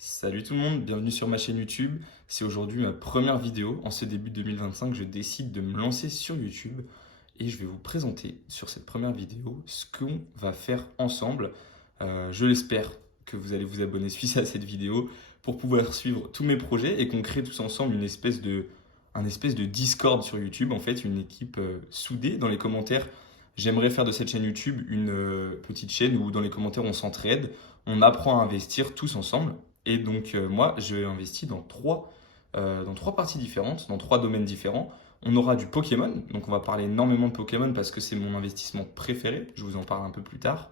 Salut tout le monde, bienvenue sur ma chaîne YouTube. C'est aujourd'hui ma première vidéo. En ce début de 2025, je décide de me lancer sur YouTube et je vais vous présenter sur cette première vidéo ce qu'on va faire ensemble. Je l'espère que vous allez vous abonner suite à cette vidéo pour pouvoir suivre tous mes projets et qu'on crée tous ensemble un espèce de Discord sur YouTube, en fait, une équipe soudée. Dans les commentaires, j'aimerais faire de cette chaîne YouTube une petite chaîne où dans les commentaires on s'entraide, on apprend à investir tous ensemble. Et donc, moi, je vais investir dans trois parties différentes, dans trois domaines différents. On aura du Pokémon, donc on va parler énormément de Pokémon parce que c'est mon investissement préféré. Je vous en parle un peu plus tard.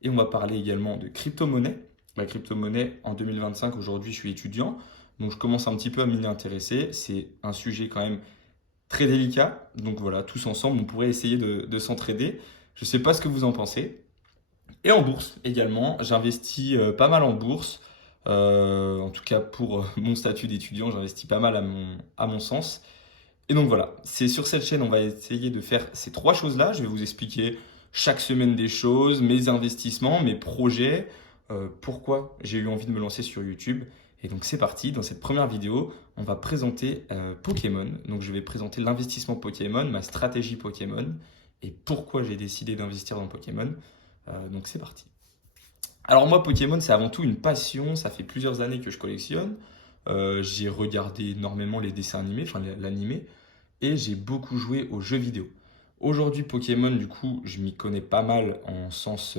Et on va parler également de crypto-monnaie. La crypto-monnaie, en 2025, aujourd'hui, je suis étudiant, donc je commence un petit peu à m'y intéresser. C'est un sujet quand même très délicat. Donc voilà, tous ensemble, on pourrait essayer de s'entraider. Je ne sais pas ce que vous en pensez. Et en bourse également, j'investis pas mal en bourse. En tout cas pour mon statut d'étudiant, j'investis pas mal à mon sens. Et donc voilà, c'est sur cette chaîne, on va essayer de faire ces trois choses-là. Je vais vous expliquer chaque semaine des choses, mes investissements, mes projets, pourquoi j'ai eu envie de me lancer sur YouTube. Et donc c'est parti, dans cette première vidéo, on va présenter Pokémon. Donc je vais présenter l'investissement Pokémon, ma stratégie Pokémon et pourquoi j'ai décidé d'investir dans Pokémon. Donc c'est parti. Alors moi, Pokémon, c'est avant tout une passion. Ça fait plusieurs années que je collectionne. J'ai regardé énormément les dessins animés, enfin l'animé, et j'ai beaucoup joué aux jeux vidéo. Aujourd'hui, Pokémon, du coup, je m'y connais pas mal en sens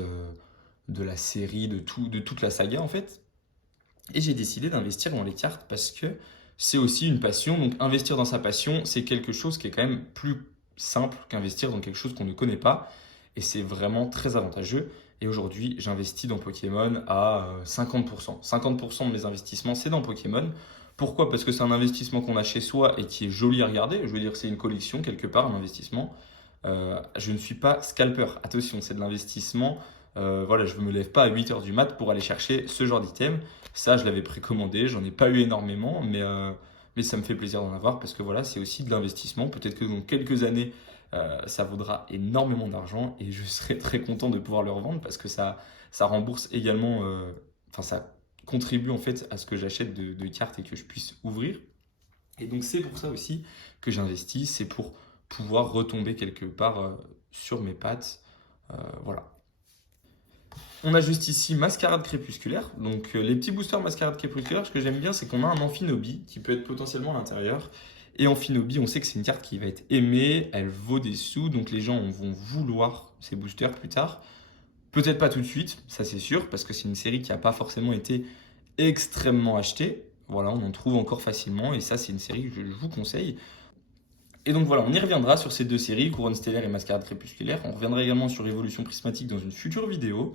de la série, de toute la saga en fait. Et j'ai décidé d'investir dans les cartes parce que c'est aussi une passion. Donc investir dans sa passion, c'est quelque chose qui est quand même plus simple qu'investir dans quelque chose qu'on ne connaît pas. Et c'est vraiment très avantageux. Et aujourd'hui, j'investis dans Pokémon à 50%. 50% de mes investissements, c'est dans Pokémon. Pourquoi? Parce que c'est un investissement qu'on a chez soi et qui est joli à regarder. Je veux dire, c'est une collection quelque part, un investissement. Je ne suis pas scalper. Attention, c'est de l'investissement. Voilà, je ne me lève pas à 8 heures du mat pour aller chercher ce genre d'item. Ça, je l'avais précommandé. J'en ai pas eu énormément, mais ça me fait plaisir d'en avoir parce que voilà, c'est aussi de l'investissement. Peut-être que dans quelques années, ça vaudra énormément d'argent et je serai très content de pouvoir le revendre parce que ça rembourse également, enfin ça contribue en fait à ce que j'achète de cartes et que je puisse ouvrir. Et donc c'est pour ça aussi que j'investis, c'est pour pouvoir retomber quelque part sur mes pattes. Voilà. On a juste ici Mascarade Crépusculaire. Donc les petits boosters Mascarade Crépusculaire, ce que j'aime bien, c'est qu'on a un Amphinobi qui peut être potentiellement à l'intérieur. Et Amphinobi, on sait que c'est une carte qui va être aimée, elle vaut des sous, donc les gens vont vouloir ces boosters plus tard. Peut-être pas tout de suite, ça c'est sûr, parce que c'est une série qui n'a pas forcément été extrêmement achetée. Voilà, on en trouve encore facilement, et ça c'est une série que je vous conseille. Et donc voilà, on y reviendra sur ces deux séries, Couronne Stellaire et Mascarade Crépusculaire. On reviendra également sur Révolution Prismatique dans une future vidéo.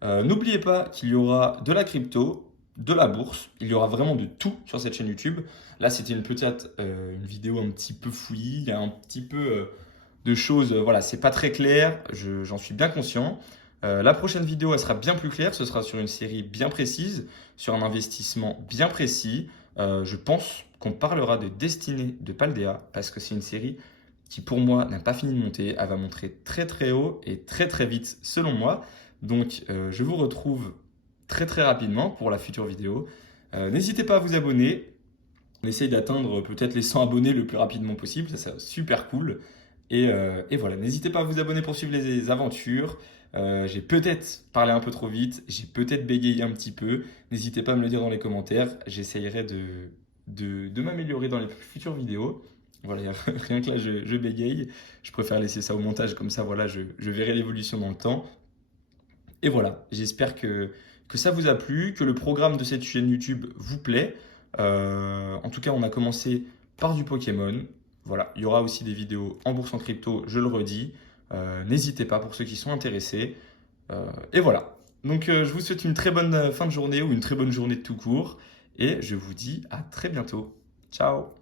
N'oubliez pas qu'il y aura de la crypto, de la bourse, il y aura vraiment de tout sur cette chaîne YouTube. Là, c'était peut-être une vidéo un petit peu fouillie, il y a un petit peu de choses, voilà, c'est pas très clair, j'en suis bien conscient. La prochaine vidéo, elle sera bien plus claire, ce sera sur une série bien précise, sur un investissement bien précis. Je pense qu'on parlera de Destinée de Paldea, parce que c'est une série qui, pour moi, n'a pas fini de monter. Elle va monter très très haut et très très vite, selon moi. Donc, je vous retrouve très très rapidement pour la future vidéo. N'hésitez pas à vous abonner. On essaye d'atteindre peut-être les 100 abonnés le plus rapidement possible. Ça serait super cool. Et voilà, n'hésitez pas à vous abonner pour suivre les aventures. J'ai peut-être parlé un peu trop vite. J'ai peut-être bégayé un petit peu. N'hésitez pas à me le dire dans les commentaires. J'essayerai de m'améliorer dans les futures vidéos. Voilà, rien que là, je bégaye. Je préfère laisser ça au montage. Comme ça, voilà, je verrai l'évolution dans le temps. Et voilà, j'espère que ça vous a plu, que le programme de cette chaîne YouTube vous plaît. En tout cas, on a commencé par du Pokémon. Voilà, il y aura aussi des vidéos en bourse en crypto, je le redis. N'hésitez pas pour ceux qui sont intéressés. Et voilà. Donc, je vous souhaite une très bonne fin de journée ou une très bonne journée de tout court. Et je vous dis à très bientôt. Ciao!